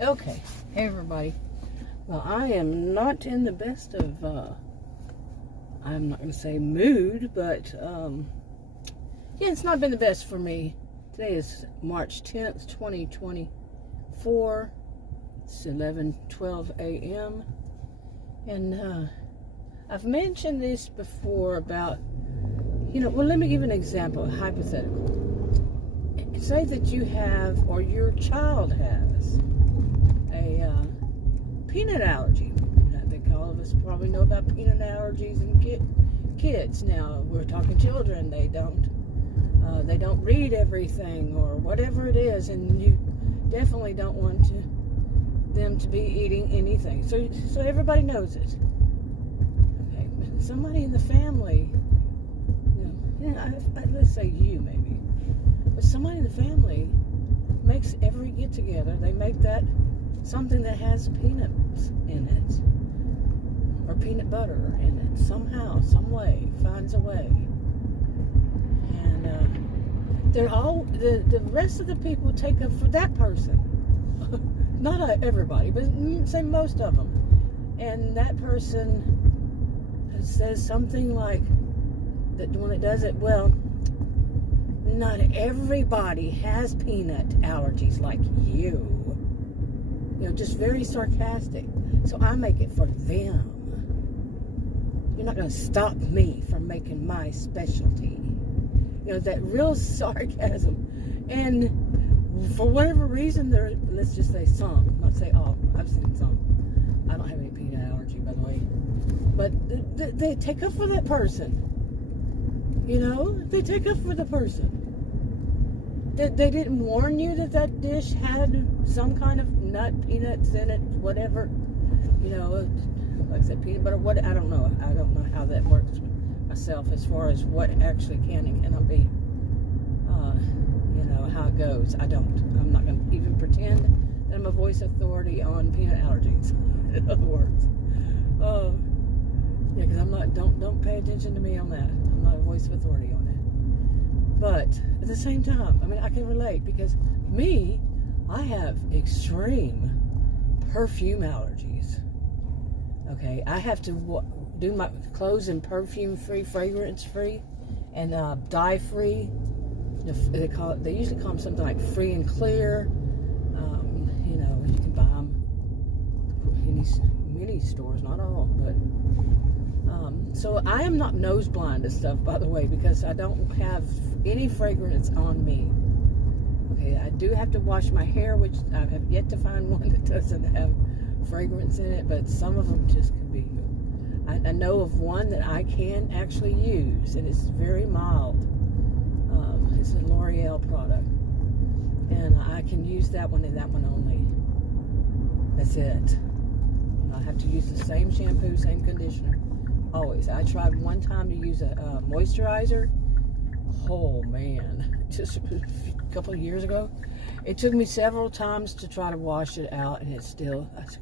Okay, hey everybody. Well, I am not in the best of, I'm not going to say mood, but, yeah, it's not been the best for me. Today is March 10th, 2024. It's 11:12 a.m. And, I've mentioned this before about, well, let me give an example, hypothetical. Say that you have, or your child has, a peanut allergy. I think all of us probably know about peanut allergies and kids. Now we're talking children. They don't read everything or whatever it is, and you definitely don't want them to be eating anything. So everybody knows it. Okay, but somebody in the family, let's say you maybe, but somebody in the family makes every get together. They make that something that has peanuts in it, or peanut butter in it, somehow, some way, finds a way. And they're all, the rest of the people take up for that person. Not everybody, but say most of them. And that person says something like, that when it does it, well, not everybody has peanut allergies like you. Just very sarcastic. So I make it for them. You're not going to stop me from making my specialty. That real sarcasm. And for whatever reason, let's just say some, not say all. I've seen some. I don't have any peanut allergy, by the way. But they take up for that person. They take up for the person. They didn't warn you that dish had some kind of nut, peanuts in it, whatever. Like I said, peanut butter, I don't know. I don't know how that works myself as far as what actually can and cannot be. How it goes. I'm not going to even pretend that I'm a voice authority on peanut allergies. In other words. Because I'm not, don't pay attention to me on that. I'm not a voice of authority on it. But at the same time, I can relate because I have extreme perfume allergies. Okay, I have to do my clothes in perfume-free, fragrance-free, and dye-free. They usually call them something like free and clear. You can buy them in many stores, not all, but. So I am not nose blind to stuff, by the way, because I don't have any fragrance on me. Okay, I do have to wash my hair, which I have yet to find one that doesn't have fragrance in it, but some of them just can be. I know of one that I can actually use, and it's very mild. It's a L'Oreal product, and I can use that one and that one only. That's it. I have to use the same shampoo, same conditioner. Always. I tried one time to use a moisturizer. Oh man, just a couple of years ago. It took me several times to try to wash it out, and I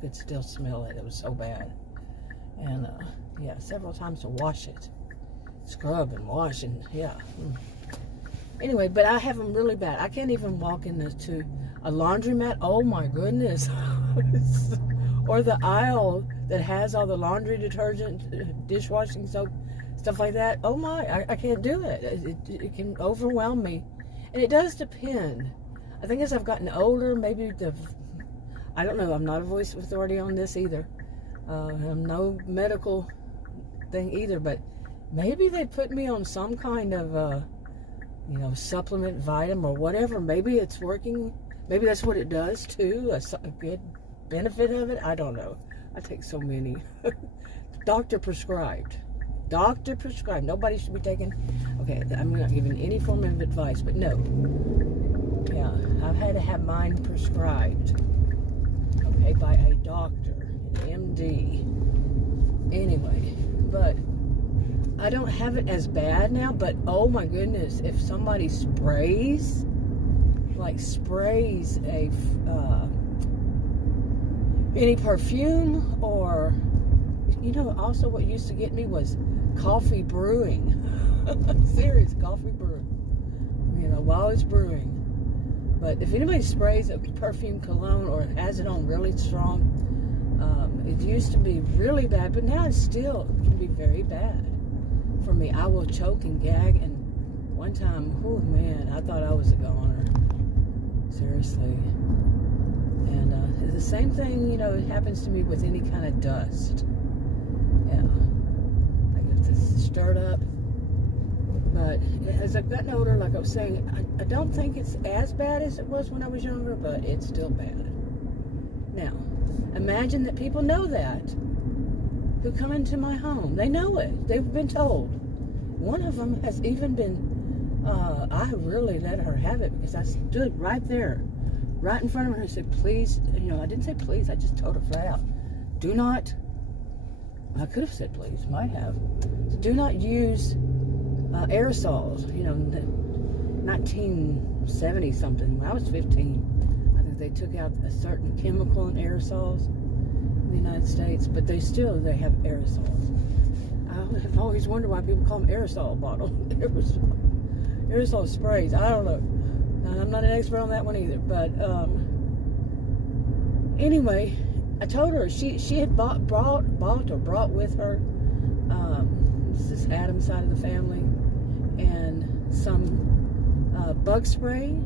could still smell it. It was so bad. And several times to wash it, scrub and wash, and yeah. Anyway, but I have them really bad. I can't even walk into a laundromat. Oh my goodness. Or the aisle that has all the laundry detergent, dishwashing soap, stuff like that. Oh my, I can't do it. It can overwhelm me. And it does depend. I think as I've gotten older, maybe I don't know, I'm not a voice of authority on this either. I'm no medical thing either, but maybe they put me on some kind of, supplement, vitamin or whatever. Maybe it's working. Maybe that's what it does too. A good benefit of it, I don't know. I take so many. Doctor prescribed. Nobody should be taking. Okay, I'm not giving any form of advice, but no. Yeah, I've had to have mine prescribed. Okay, by a doctor, an MD. Anyway, but I don't have it as bad now. But oh my goodness, if somebody sprays a any perfume, or also what used to get me was coffee brewing. Serious coffee brewing. While it's brewing, But if anybody sprays a perfume cologne or has it on really strong, it used to be really bad, but now it still can be very bad for me. I will choke and gag, and one time, oh man, I thought I was a goner. Seriously. And the same thing, you know, it happens to me with any kind of dust. Yeah. I get this stirred up. But as I've gotten older, like I was saying, I don't think it's as bad as it was when I was younger, but it's still bad. Now, imagine that people know that, who come into my home. They know it. They've been told. One of them has even been, I really let her have it because I stood right there, right in front of her and said, please, you know, I didn't say please, I just told her flat out, do not, I could have said please, might have, do not use aerosols. You know, 1970 something, when I was 15, I think they took out a certain chemical in aerosols in the United States, but they have aerosols. I have always wondered why people call them aerosol bottles. Aerosol sprays. I don't know. I'm not an expert on that one either. But anyway, I told her she had brought with her this is Adam's side of the family, and some bug spray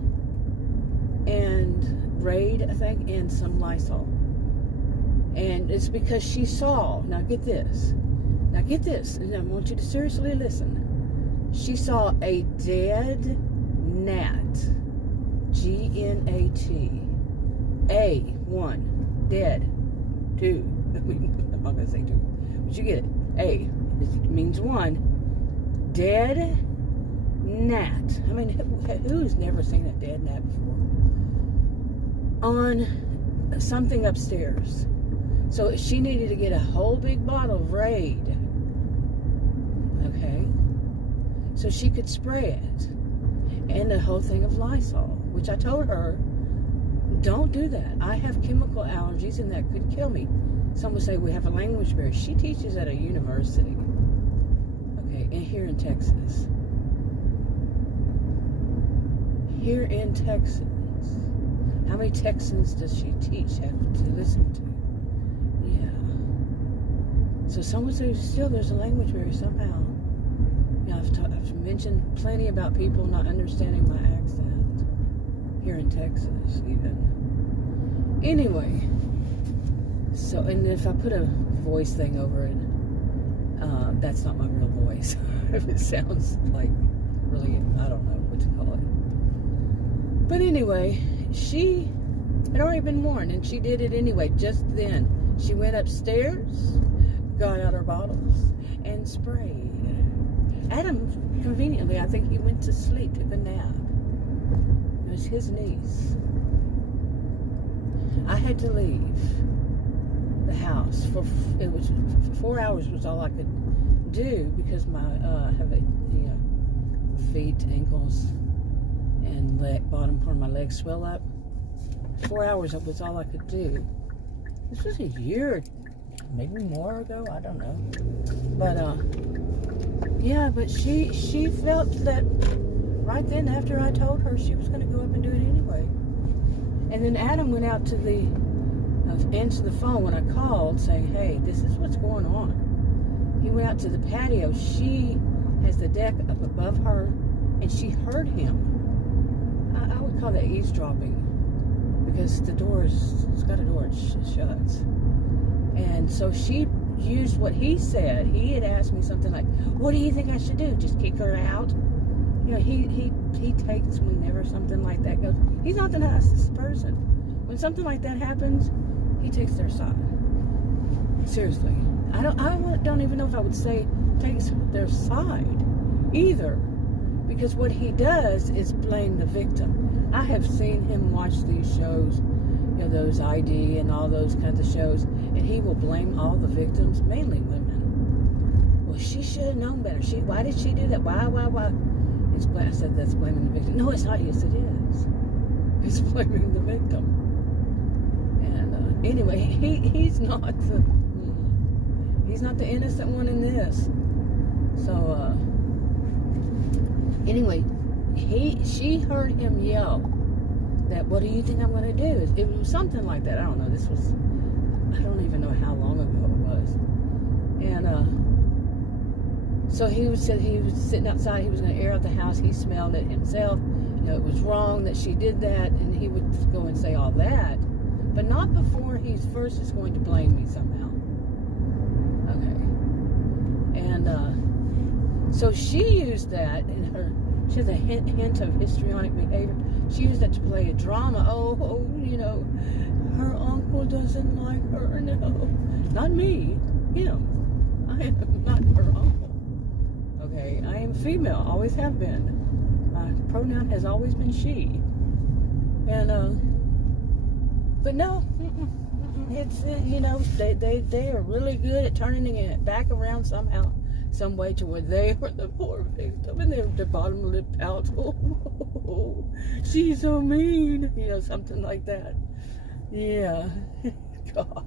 and Raid, I think, and some Lysol. And it's because she saw. Now get this. And I want you to seriously listen. She saw a dead gnat. G-N-A-T. A, 1. Dead. 2. I mean, I'm not going to say 2. But you get it. A. It means 1. Dead gnat. I mean, who's never seen a dead gnat before? On something upstairs. So she needed to get a whole big bottle of Raid. Okay? So she could spray it. And a whole thing of Lysol. Which I told her, don't do that. I have chemical allergies and that could kill me. Some would say we have a language barrier. She teaches at a university. Okay, and here in Texas. Here in Texas. How many Texans does she teach, have to listen to? Yeah. So some would say still there's a language barrier somehow. You know, I've mentioned plenty about people not understanding my accent. Here in Texas, even. Anyway. So, and if I put a voice thing over it, that's not my real voice. If it sounds like really, I don't know what to call it. But anyway, she had already been warned, and she did it anyway. Just then, she went upstairs, got out her bottles, and sprayed. Adam, conveniently, I think he went to sleep, took a nap. It was his niece. I had to leave the house for 4 hours was all I could do because my have a feet, ankles, and bottom part of my legs swell up. 4 hours was all I could do. This was a year, maybe more ago. I don't know. But yeah. But she felt that right then after I told her she was going to go up and do it anyway. And then Adam went out to answer the phone when I called saying, hey, this is what's going on. He went out to the patio. She has the deck up above her, and she heard him. I would call that eavesdropping because it's got a door, it shuts. And so she used what he said. He had asked me something like, what do you think I should do? Just kick her out? You know, he takes whenever something like that goes. He's not the nicest person. When something like that happens, he takes their side. Seriously. I don't even know if I would say takes their side either. Because what he does is blame the victim. I have seen him watch these shows, you know, those ID and all those kinds of shows, and he will blame all the victims, mainly women. Well, she should have known better. Why did she do that? Why? I said, that's blaming the victim. No, it's not. Yes, it is. It's blaming the victim. And anyway, he's not the innocent one in this. So anyway, she heard him yell that, what do you think I'm going to do? It was something like that. I don't know. This was, I don't even know how long ago it was. And so he was sitting outside. He was going to air out the house. He smelled it himself. You know, it was wrong that she did that, and he would go and say all that, but not before he first is going to blame me somehow. Okay. And so she used that in her. She has a hint of histrionic behavior. She used that to play a drama. Oh, you know, her uncle doesn't like her. No, not me. Him. I am not her uncle. Okay, I am female. Always have been. My pronoun has always been she. And but no, it's you know, they are really good at turning it back around somehow, some way, to where they were the poor victim and they're the bottom lip out. Oh, she's so mean, you know, something like that. Yeah. God.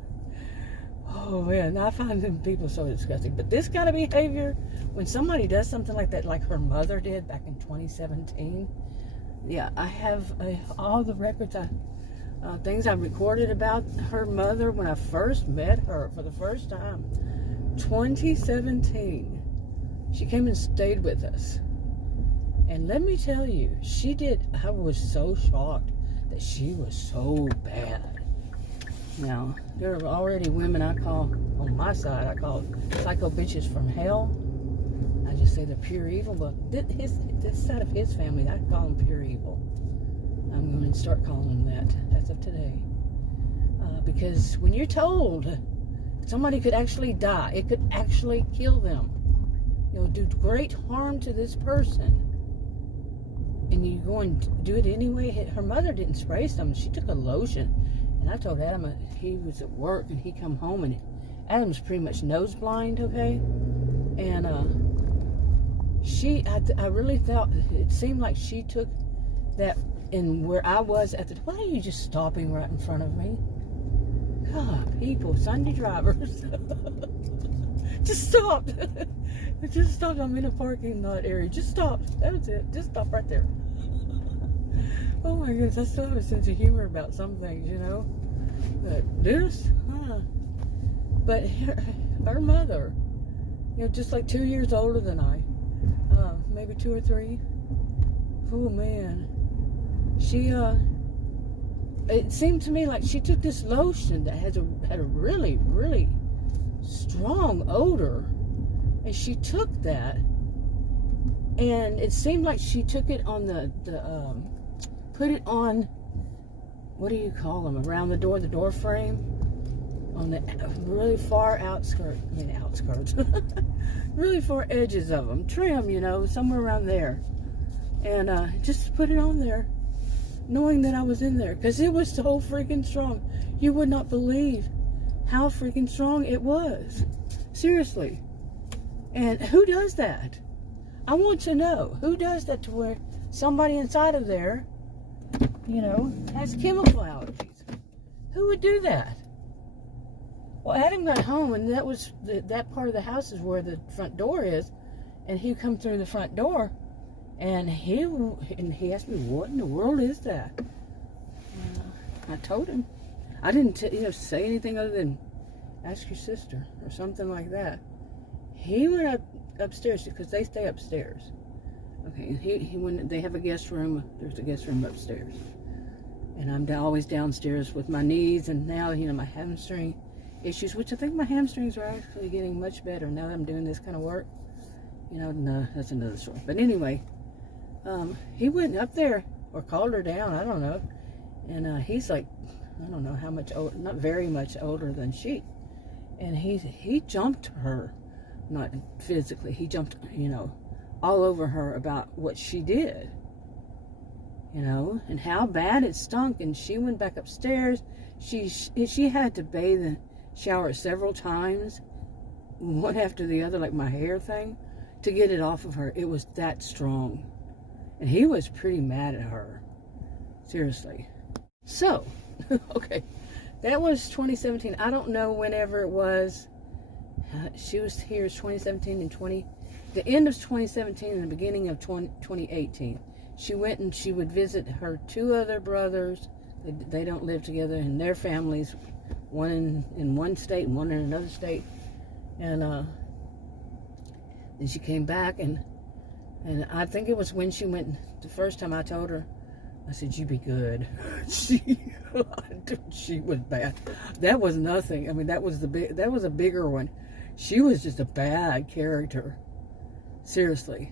Oh man, I find them people so disgusting. But this kind of behavior, when somebody does something like that, like her mother did back in 2017, yeah, I have all the records, things I recorded about her mother when I first met her for the first time. 2017. She came and stayed with us. And let me tell you, I was so shocked that she was so bad. Now, there are already women I call, on my side, I call psycho bitches from hell. I just say they're pure evil, but this side of his family, I call them pure evil. I'm going to start calling them that as of today. Because when you're told somebody could actually die, it could actually kill them, you know, do great harm to this person, and you go and do it anyway. Her mother didn't spray something. She took a lotion. And I told Adam, he was at work and he come home, and Adam's pretty much nose blind, okay? And I really thought, it seemed like she took that, and where I was at the, why are you just stopping right in front of me? God, people, Sunday drivers. Just stop. Just stop. I'm in a parking lot area. Just stop. That was it. Just stop right there. Oh my goodness, I still have a sense of humor about some things, you know. But this, But her mother, you know, just like 2 years older than I, maybe 2 or 3. Oh man, she it seemed to me like she took this lotion that had a really, really strong odor, and she took that, and it seemed like she took it on put it on, what do you call them, around the door frame, on the really far outskirts, really far edges of them, trim, you know, somewhere around there, and just put it on there, knowing that I was in there, because it was so freaking strong. You would not believe how freaking strong it was. Seriously. And who does that? I want to know, who does that to where somebody inside of there, you know, has chemical allergies? Who would do that? Well, Adam got home, and that was that part of the house is where the front door is, and he come through the front door, and he asked me, what in the world is that? I told him. I didn't say anything other than ask your sister or something like that. He went upstairs because they stay upstairs. Okay, he went. They have a guest room. There's a guest room upstairs, and I'm always downstairs with my knees, and now, you know, my hamstring issues, which I think my hamstrings are actually getting much better now that I'm doing this kind of work. You know, no, that's another story. But anyway, he went up there or called her down, I don't know, and he's like, I don't know how much old, not very much older than she, and he jumped her, not physically, he jumped, you know, all over her about what she did, you know, and how bad it stunk. And she went back upstairs. She had to bathe and shower several times, one after the other, like my hair thing, to get it off of her. It was that strong. And he was pretty mad at her. Seriously. So, okay, that was 2017. I don't know whenever it was. She was here 2017 and the end of 2017 and the beginning of 2018. she went and she would visit her 2 other brothers. They don't live together, and their families, one in one state and one in another state. And then she came back, and I think it was when she went the first time. I told her, I said, "You be good." She was bad. That was nothing. I mean, that was a bigger one. She was just a bad character. Seriously,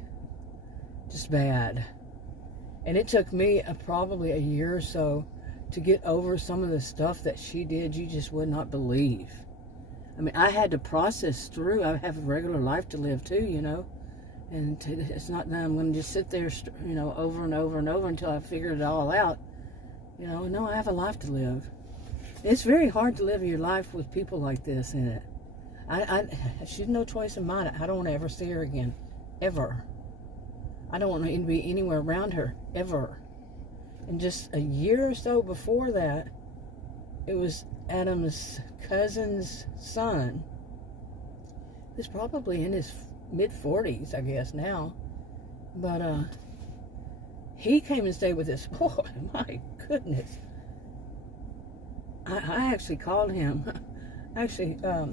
just bad. And it took me probably a year or so to get over some of the stuff that she did. You just would not believe. I mean, I had to process through. I have a regular life to live too, you know. And it's not that I'm going to just sit there, you know, over and over and over until I figure it all out. You know, no, I have a life to live. It's very hard to live your life with people like this in it. She's no choice of mine. I don't want to ever see her again. Ever. I don't want to be anywhere around her. Ever. And just a year or so before that, it was Adam's cousin's son. He's probably in his mid-40s, I guess, now. But he came and stayed with us. Oh, my goodness. I actually called him. Actually, a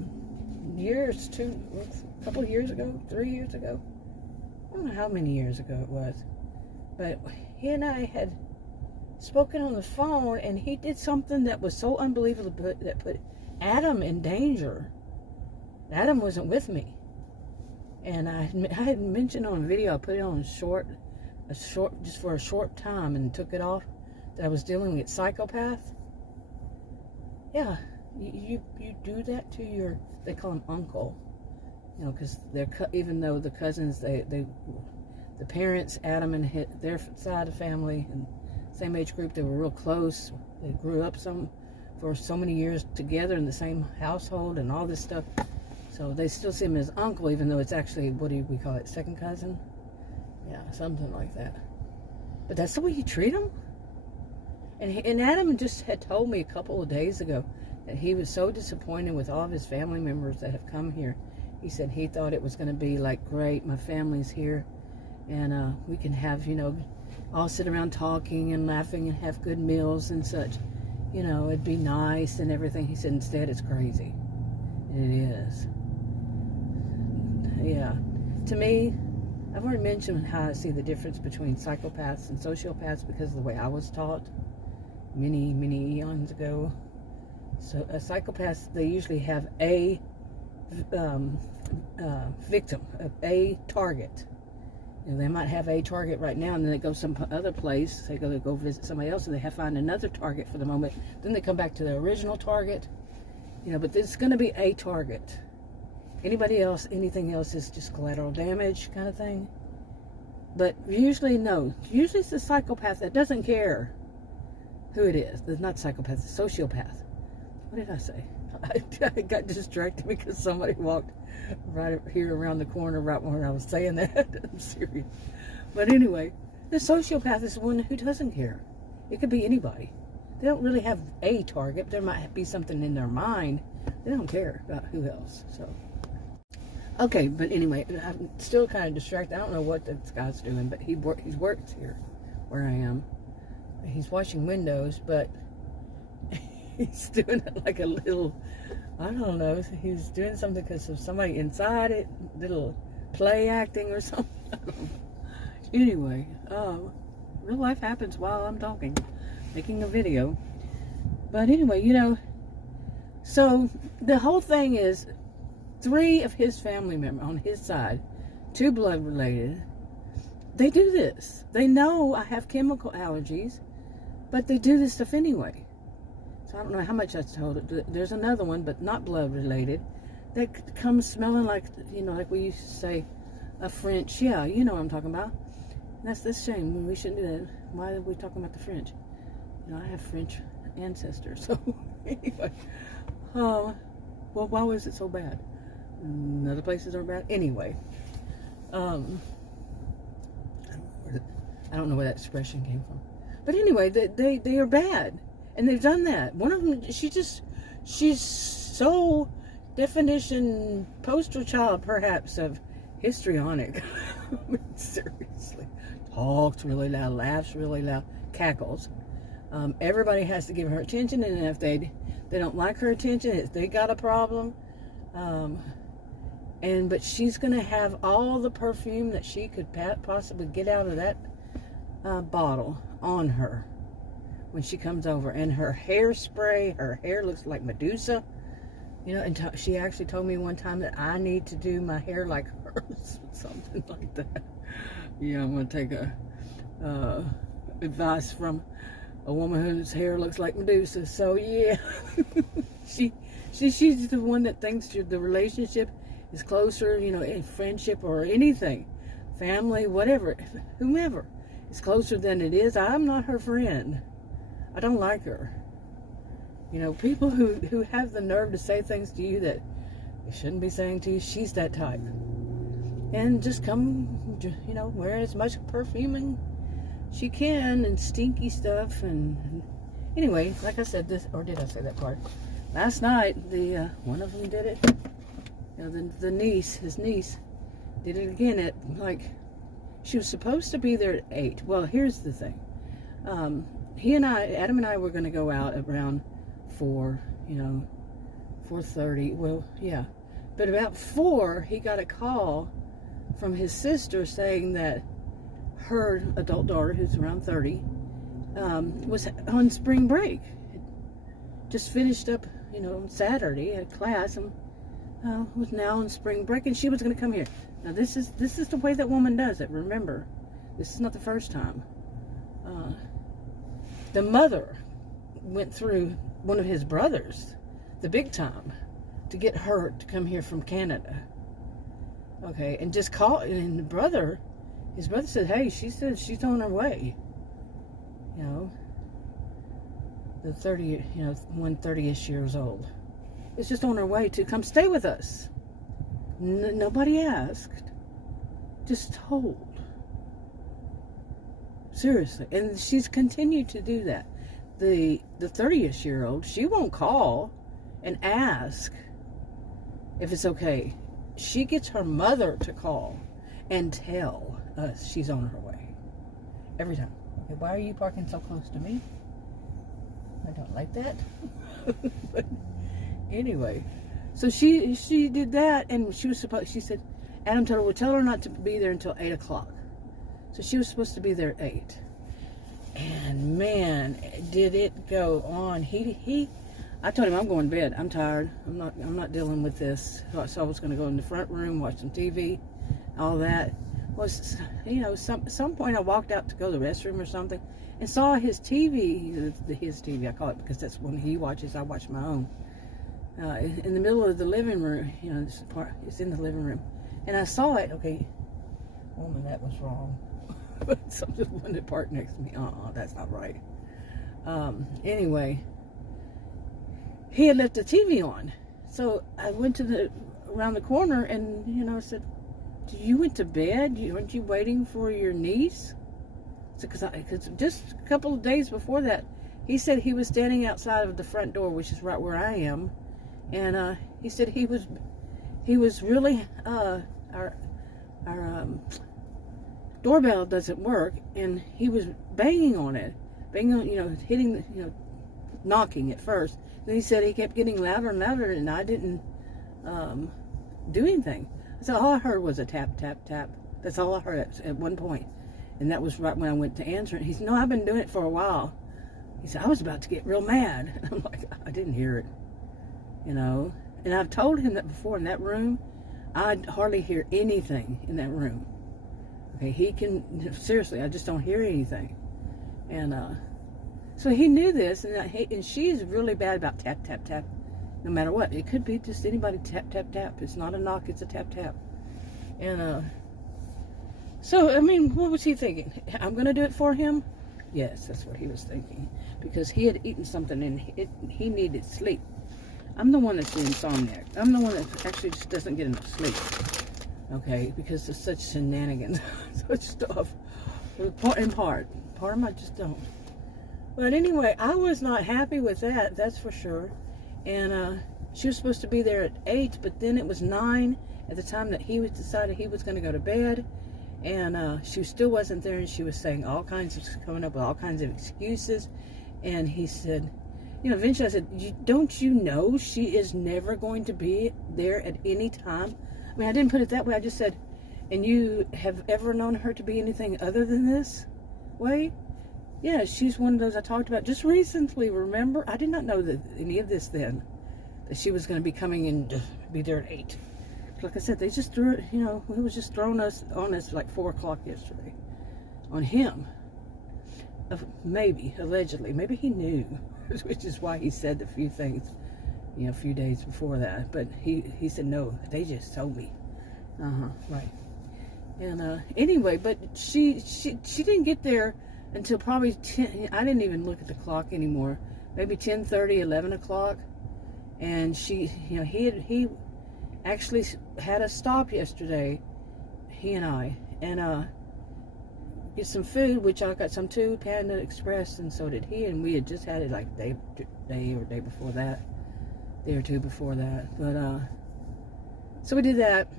couple of years ago, 3 years ago. I don't know how many years ago it was. But he and I had spoken on the phone, and he did something that was so unbelievable that put Adam in danger. Adam wasn't with me. And I had mentioned on a video, I put it on just for a short time and took it off, that I was dealing with psychopath. Yeah, you do that to your, they call him uncle, you know, because they're, even though the cousins, the parents, Adam and their side of the family, and same age group, they were real close. They grew up for so many years together in the same household and all this stuff. So they still see him as uncle, even though it's actually, what do we call it, second cousin? Yeah, something like that. But that's the way you treat him? And Adam just had told me a couple of days ago that he was so disappointed with all of his family members that have come here. He said he thought it was going to be like, great, my family's here, and we can have, you know, all sit around talking and laughing and have good meals and such. You know, it'd be nice and everything. He said instead it's crazy. And it is. Yeah. To me, I've already mentioned how I see the difference between psychopaths and sociopaths because of the way I was taught many, many eons ago. So psychopaths, they usually have a victim, a target. And they might have a target right now, and then they go some other place. They go visit somebody else, and they find another target for the moment. Then they come back to the original target. You know, but there's going to be a target. Anybody else, anything else is just collateral damage kind of thing. But usually, no. Usually it's the psychopath that doesn't care who it is. It's not psychopath, it's sociopath. What did I say? I got distracted because somebody walked right here around the corner right when I was saying that. I'm serious. But anyway, the sociopath is the one who doesn't care. It could be anybody. They don't really have a target. There might be something in their mind. They don't care about who else. So, okay, but anyway, I'm still kind of distracted. I don't know what this guy's doing, but he works here where I am. He's washing windows, but he's doing it like a little, I don't know, he's doing something because of somebody inside it, little play acting or something. I don't know. Anyway, real life happens while I'm talking, making a video. But anyway, you know, so the whole thing is 3 of his family members on his side, 2 blood related, they do this. They know I have chemical allergies, but they do this stuff anyway. So I don't know how much I told it. There's another one, but not blood related, that comes smelling like, you know, like we used to say, a French. Yeah, you know what I'm talking about. That's the shame. We shouldn't do that. Why are we talking about the French? You know, I have French ancestors. So anyway, well, why was it so bad? Other places are bad. Anyway, I don't know where that expression came from. But anyway, they are bad, and they've done that. One of them, she's so definition poster child, perhaps, of histrionic. I mean, seriously, talks really loud, laughs really loud, cackles. Everybody has to give her attention, and if they don't like her attention, if they got a problem, but she's going to have all the perfume that she could possibly get out of that bottle on her when she comes over, and her hairspray, her hair looks like Medusa, and she actually told me one time that I need to do my hair like hers, something like that. I'm going to take advice from a woman whose hair looks like Medusa. So yeah, she's the one that thinks the relationship is closer, in friendship or anything, family, whatever, whomever, is closer than it is. I'm not her friend. I don't like her. People who have the nerve to say things to you that they shouldn't be saying to you, she's that type. And just come, wearing as much perfuming she can and stinky stuff. And anyway, like I said, or did I say that part? Last night, one of them did it. The niece, his niece, did it again at, she was supposed to be there at 8. Well, here's the thing. Adam and I were going to go out around 4, 4:30. Well, yeah. But about 4, he got a call from his sister saying that her adult daughter, who's around 30, was on spring break. Just finished up, on Saturday at class, and was now on spring break, and she was going to come here. Now this is the way that woman does it. Remember, this is not the first time. The mother went through one of his brothers, the big time, to get her to come here from Canada. Okay, and just call, and his brother said, hey, she said she's on her way. The 30-ish years old. It's just on her way to come stay with us. Nobody asked. Just told. Seriously. And she's continued to do that. The 30-ish year old, she won't call and ask if it's okay. She gets her mother to call and tell us she's on her way. Every time. Okay, why are you parking so close to me? I don't like that. But anyway, so she did that, and she said, Adam told her, well, tell her not to be there until 8 o'clock. So she was supposed to be there at 8. And man, did it go on. I told him, I'm going to bed. I'm tired. I'm not dealing with this. So I was going to go in the front room, watch some TV, all that. Was, some point I walked out to go to the restroom or something and saw his TV, his TV, I call it, because that's when he watches, I watch my own. In the middle of the living room, it's in the living room. And I saw it, okay, woman, that was wrong. Something wanted to park next to me. That's not right. Anyway, he had left the TV on. So I went around the corner and, I said, you went to bed? Weren't you waiting for your niece? Because just a couple of days before that, he said he was standing outside of the front door, which is right where I am. And he said he was really, our doorbell doesn't work, and he was banging on it, hitting, knocking at first. Then he said he kept getting louder and louder, and I didn't do anything. So all I heard was a tap, tap, tap. That's all I heard at one point. And that was right when I went to answer it. He said, no, I've been doing it for a while. He said, I was about to get real mad. And I'm like, I didn't hear it, And I've told him that before, in that room, I hardly hear anything in that room. Okay, he can, seriously, I just don't hear anything. And so he knew this, and she's really bad about tap, tap, tap, no matter what. It could be just anybody tap, tap, tap. It's not a knock, it's a tap, tap. And so, what was he thinking? I'm going to do it for him? Yes, that's what he was thinking. Because he had eaten something and he needed sleep. I'm the one that's the insomniac. I'm the one that actually just doesn't get enough sleep. Okay, because there's such shenanigans, such stuff. In part of them I just don't. But anyway, I was not happy with that, that's for sure. And she was supposed to be there at 8, but then it was 9 at the time that he decided he was going to go to bed. And she still wasn't there, and she was saying coming up with all kinds of excuses. And he said, eventually I said, don't you know she is never going to be there at any time? I mean, I didn't put it that way. I just said, and you have ever known her to be anything other than this way? Yeah, she's one of those I talked about just recently, remember? I did not know any of this then, that she was going to be coming and be there at 8. Like I said, they just threw it, it was just thrown on us like 4 o'clock yesterday. On him. Maybe, allegedly. Maybe he knew, which is why he said a few things, a few days before that. But he said, no, they just told me. Right. And anyway, but she didn't get there until probably 10. I didn't even look at the clock anymore. Maybe 10:30, 11 o'clock. And he actually had a stop yesterday, he and I, and get some food, which I got some too, Panda Express, and so did he, and we had just had it like day or day before that, day or two before that. But so we did that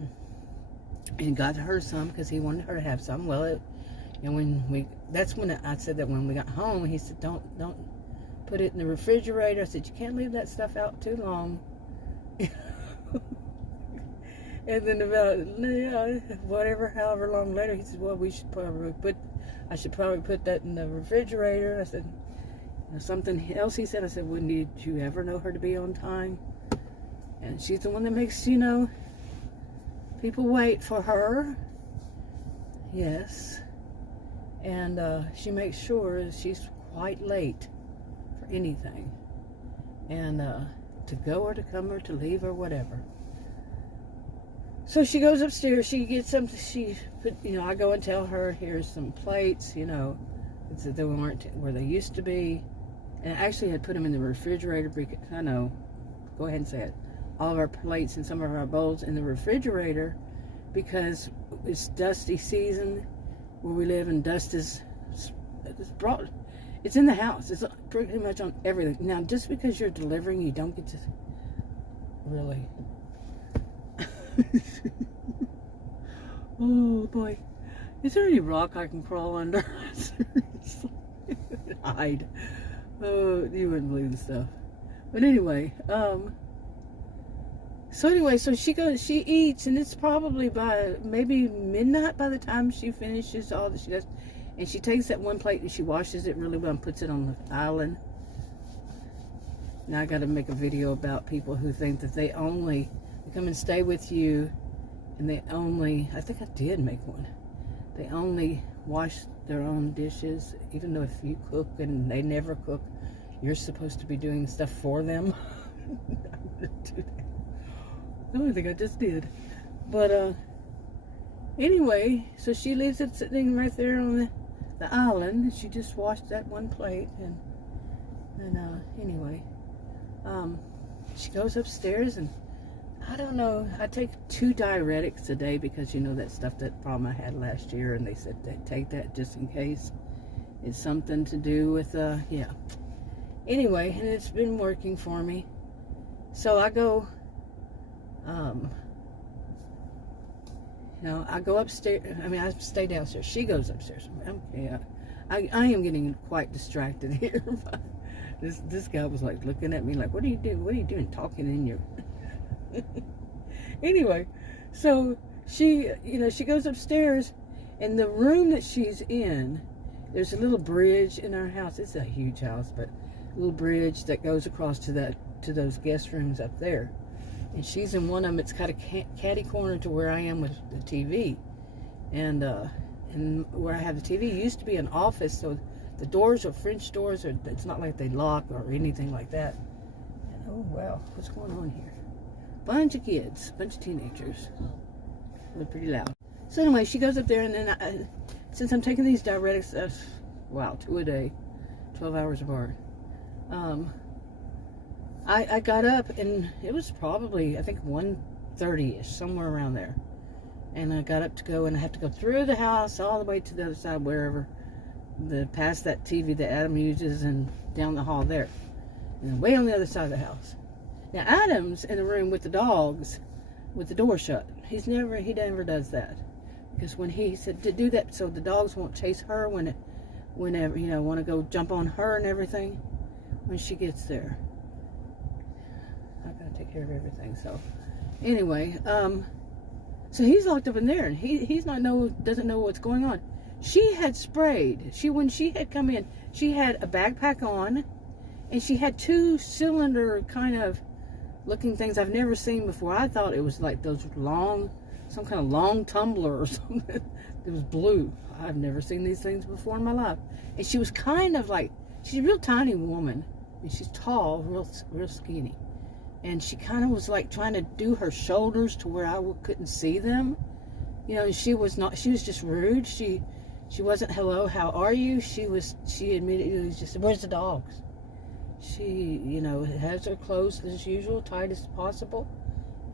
and got her some because he wanted her to have some. Well, that's when I said that when we got home, he said, don't put it in the refrigerator. I said, you can't leave that stuff out too long. And then about however long later, he said, well, I should probably put that in the refrigerator. I said, something else he said, I said, well, did you ever know her to be on time? And she's the one that makes, people wait for her. Yes. And she makes sure she's quite late for anything. And to go or to come or to leave or whatever. So she goes upstairs, she gets something, I go and tell her, here's some plates, they weren't where they used to be. And I actually had put them in the refrigerator because, I know, go ahead and say it, all of our plates and some of our bowls in the refrigerator because it's dusty season where we live, and dust it's in the house. It's pretty much on everything. Now, just because you're delivering, you don't get to really... Oh boy, is there any rock I can crawl under? Seriously, hide. Oh, you wouldn't believe the stuff. But anyway, so she eats, and it's probably by maybe midnight by the time she finishes all that she does. And she takes that one plate and she washes it really well and puts it on the island. Now I got to make a video about people who think that they come and stay with you, and I think I did make one. They only wash their own dishes, even though if you cook and they never cook, you're supposed to be doing stuff for them. No, I think I just did. But anyway, so she leaves it sitting right there on the island. She just washed that one plate, and anyway, she goes upstairs, and I don't know, I take 2 diuretics a day because that problem I had last year, and they said they take that just in case. It's something to do with yeah. Anyway, and it's been working for me. So I go I go upstairs. I stay downstairs. She goes upstairs. Okay, I am getting quite distracted here. This guy was like looking at me like, what are you doing? What are you doing talking in your... Anyway, so she goes upstairs, and the room that she's in, there's a little bridge in our house. It's a huge house, but a little bridge that goes across to those guest rooms up there. And she's in one of them. It's got a catty corner to where I am with the TV, and where I have the TV used to be an office, so the doors are French doors, or it's not like they lock or anything like that. And oh wow, what's going on here? Bunch of kids, bunch of teenagers. They're pretty loud. So anyway, she goes up there, and then since I'm taking these diuretics, 2 a day, 12 hours apart. I got up, and it was probably, I think, 1:30ish, somewhere around there. And I got up to go, and I have to go through the house all the way to the other side, wherever, past that TV that Adam uses, and down the hall there. And way on the other side of the house. Now, Adam's in the room with the dogs, with the door shut. He never does that. Because when he said to do that so the dogs won't chase her whenever, you know, want to go jump on her and everything when she gets there. I gotta take care of everything. So anyway, so he's locked up in there, and doesn't know what's going on. She had sprayed. When she had come in, she had a backpack on, and she had 2 cylinder kind of looking things I've never seen before. I thought it was like those some kind of long tumbler or something. It was blue. I've never seen these things before in my life. And she was kind of like, she's a real tiny woman, and she's tall, real skinny. And she kind of was like trying to do her shoulders to where I couldn't see them. You know, she was just rude. She wasn't, hello, how are you? She immediately just said, where's the dogs? She, you know, has her clothes as usual, tight as possible.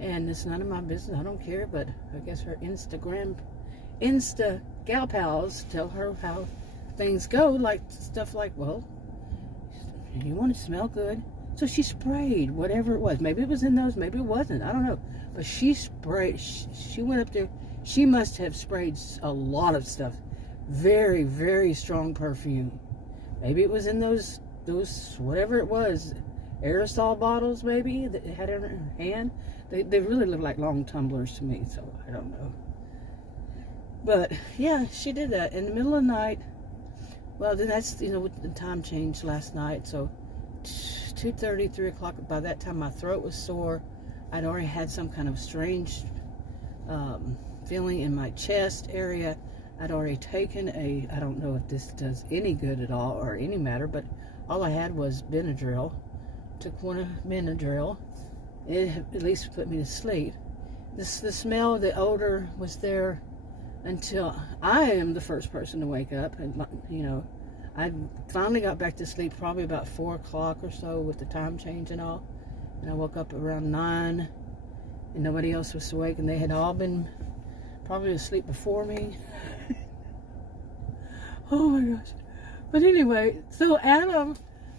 And it's none of my business. I don't care. But I guess her Insta gal pals tell her how things go. Like stuff like, well, you want to smell good. So she sprayed whatever it was. Maybe it was in those. Maybe it wasn't. I don't know. But she sprayed. She went up there. She must have sprayed a lot of stuff. Very, very strong perfume. Maybe it was in those whatever it was, aerosol bottles maybe that had in her hand. They really look like long tumblers to me, so I don't know. But yeah, she did that in the middle of the night. Well, then that's, you know, the time changed last night, so 2:30, 3 o'clock. By that time my throat was sore. I'd already had some kind of strange feeling in my chest area. I'd already taken I don't know if this does any good at all or any matter, but all I had was Benadryl. Took one of Benadryl. It at least put me to sleep. The smell, the odor was there until I am the first person to wake up. And, you know, I finally got back to sleep probably about 4 o'clock or so with the time change and all. And I woke up around 9, and nobody else was awake, and they had all been probably asleep before me. Oh my gosh. But anyway, so Adam,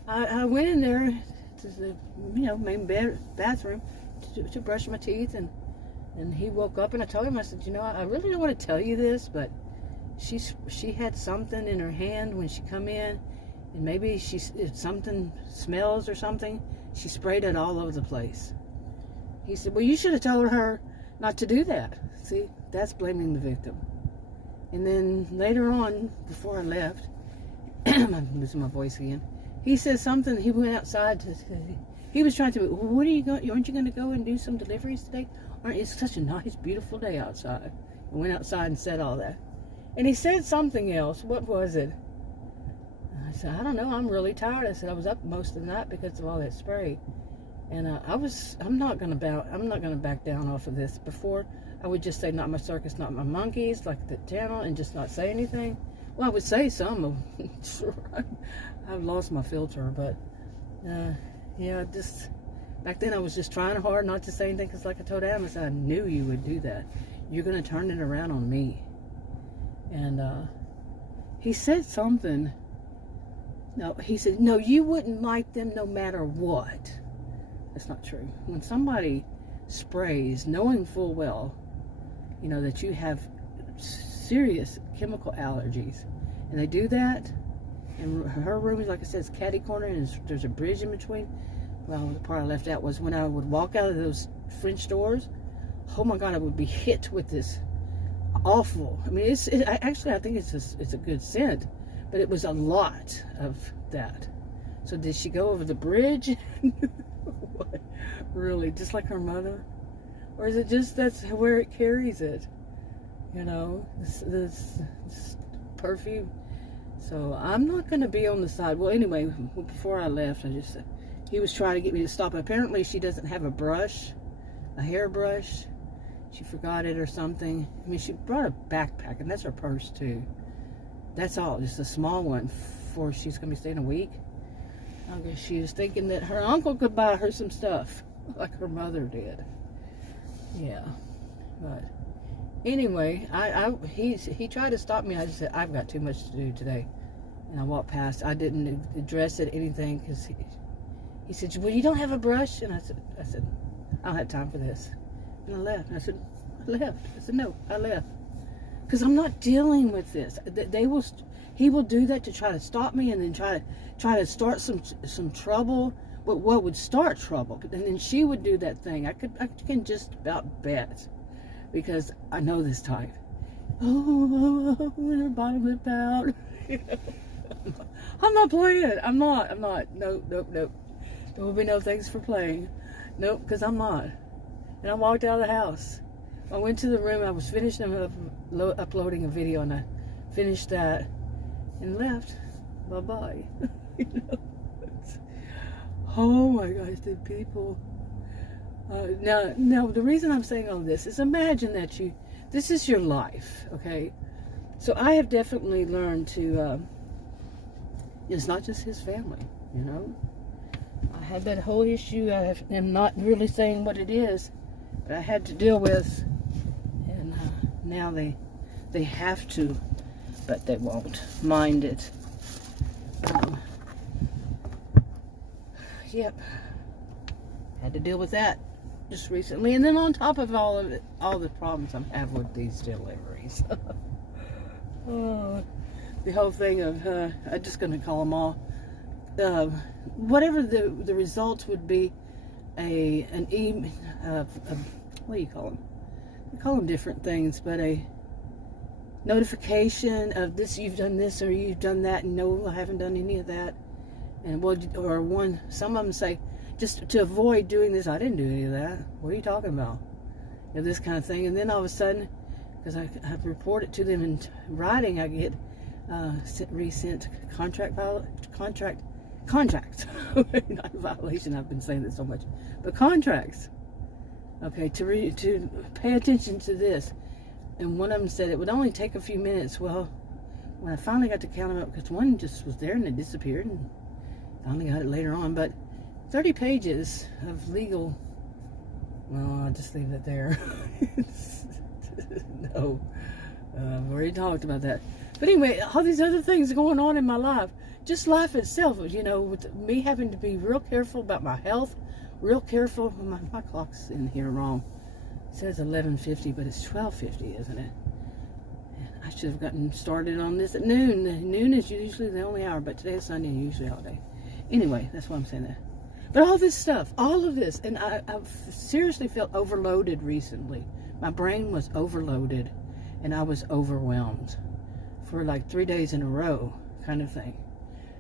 I went in there to the, you know, main bathroom to brush my teeth, and he woke up, and I told him, I said, you know, I really don't want to tell you this, but she had something in her hand when she come in, and maybe if something smells or something, she sprayed it all over the place. He said, well, you should have told her not to do that. See, that's blaming the victim. And then later on, before I left, I'm losing my voice again. He said something. He went outside he was trying to. What are you going? Aren't you going to go and do some deliveries today? It's such a nice, beautiful day outside. I went outside and said all that. And he said something else. What was it? I said, I don't know. I'm really tired. I said I was up most of the night because of all that spray. And I'm not going to back down off of this. Before, I would just say, not my circus, not my monkeys, like the channel, and just not say anything. Well, I would say some. Sure, I've lost my filter, but yeah, just back then I was just trying hard not to say anything, because like I told Adam, I said, I knew you would do that. You're going to turn it around on me. And he said something. No, he said, no, you wouldn't like them no matter what. That's not true. When somebody sprays, knowing full well, you know, that you have serious chemical allergies, and they do that, and her room is, like I said, it's catty corner, and there's a bridge in between. Well, the part I left out was when I would walk out of those French doors, oh my God, I would be hit with this awful, I mean, actually, I think it's a good scent, but it was a lot of that. So did she go over the bridge? What? Really, just like her mother? Or is it just that's where it carries it? You know, this perfume. So I'm not going to be on the side. Well, anyway, before I left, he was trying to get me to stop. Apparently, she doesn't have a brush, a hairbrush. She forgot it or something. I mean, she brought a backpack, and that's her purse too. That's all, just a small one for she's going to be staying a week. I guess she was thinking that her uncle could buy her some stuff, like her mother did. Yeah, but anyway, he tried to stop me. I just said, I've got too much to do today, and I walked past. I didn't address it because he said, well, you don't have a brush? And I said, I don't have time for this. And I left. And I said, I left. I said, no, I left. because I'm not dealing with this. He will do that to try to stop me, and then try to start some trouble. But what would start trouble? And then she would do that thing. I can just about bet, because I know this type. Oh, her bottom lip out. I'm not playing. I'm not. Nope. There will be no thanks for playing. Nope, because I'm not. And I walked out of the house. I went to the room. I was finishing uploading a video, and I finished that and left. Bye-bye. You know? Oh my gosh, the people. Now, the reason I'm saying all this is, imagine that this is your life, okay? So I have definitely learned to, it's not just his family, you know? I had that whole issue. I'm not really saying what it is, but I had to deal with, and now they have to, but they won't mind it. Yep, had to deal with that just recently, and then on top of all of it, all the problems I'm having with these deliveries. The whole thing of I'm just going to call them all. Whatever the results would be, what do you call them? We call them different things, but a notification of this, you've done this or you've done that. No, I haven't done any of that. And some of them say, just to avoid doing this, I didn't do any of that. What are you talking about? You know, this kind of thing. And then all of a sudden, because I report it to them in writing, I get resent contracts. Not a violation. I've been saying this so much, but contracts. Okay, to pay attention to this. And one of them said it would only take a few minutes. Well, when I finally got to count them up, because one just was there and it disappeared, and I only got it later on, but 30 pages of legal. Well, I'll just leave it there. No, I've already talked about that. But anyway, all these other things going on in my life, just life itself, you know, with me having to be real careful about my health, real careful. My clock's in here wrong. It says 11:50, but it's 12:50, isn't it? I should have gotten started on this at noon. Noon is usually the only hour, but today is Sunday and usually all day. Anyway, that's why I'm saying that. But all this stuff, all of this, and I've seriously felt overloaded recently. My brain was overloaded, and I was overwhelmed for like 3 days in a row, kind of thing.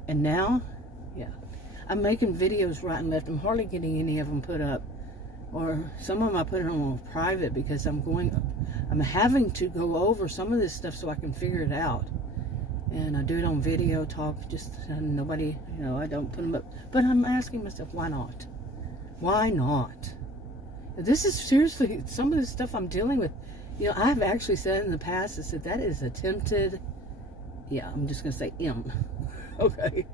And now, yeah, I'm making videos right and left. I'm hardly getting any of them put up, or some of them I put them on private because I'm having to go over some of this stuff so I can figure it out. And I do it on video, talk, just nobody, you know, I don't put them up. But I'm asking myself, why not? Why not? This is seriously, some of this stuff I'm dealing with. You know, I've actually said in the past, I said, that is attempted, yeah, I'm just going to say okay.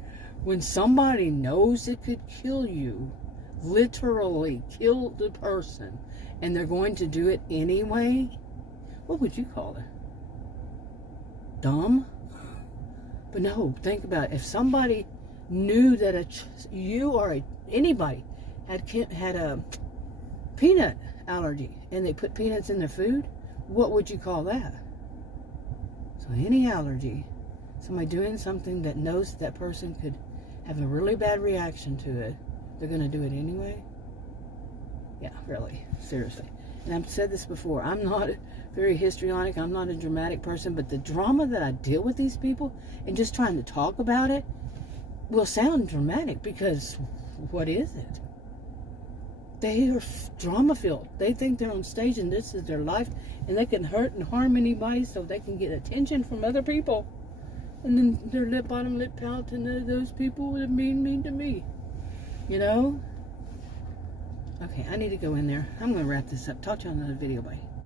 When somebody knows it could kill you, literally kill the person, and they're going to do it anyway, what would you call it? Dumb? But no, think about it. If somebody knew that you or anybody had a peanut allergy and they put peanuts in their food, what would you call that? So any allergy, somebody doing something that knows that person could have a really bad reaction to it, they're going to do it anyway? Yeah, really, seriously. And I've said this before, I'm not very histrionic, I'm not a dramatic person, but the drama that I deal with these people and just trying to talk about it will sound dramatic, because what is it? They are drama-filled. They think they're on stage and this is their life, and they can hurt and harm anybody so they can get attention from other people. And then their bottom lip pout, and those people would mean to me. You know? Okay, I need to go in there. I'm going to wrap this up. Talk to you on another video. Bye.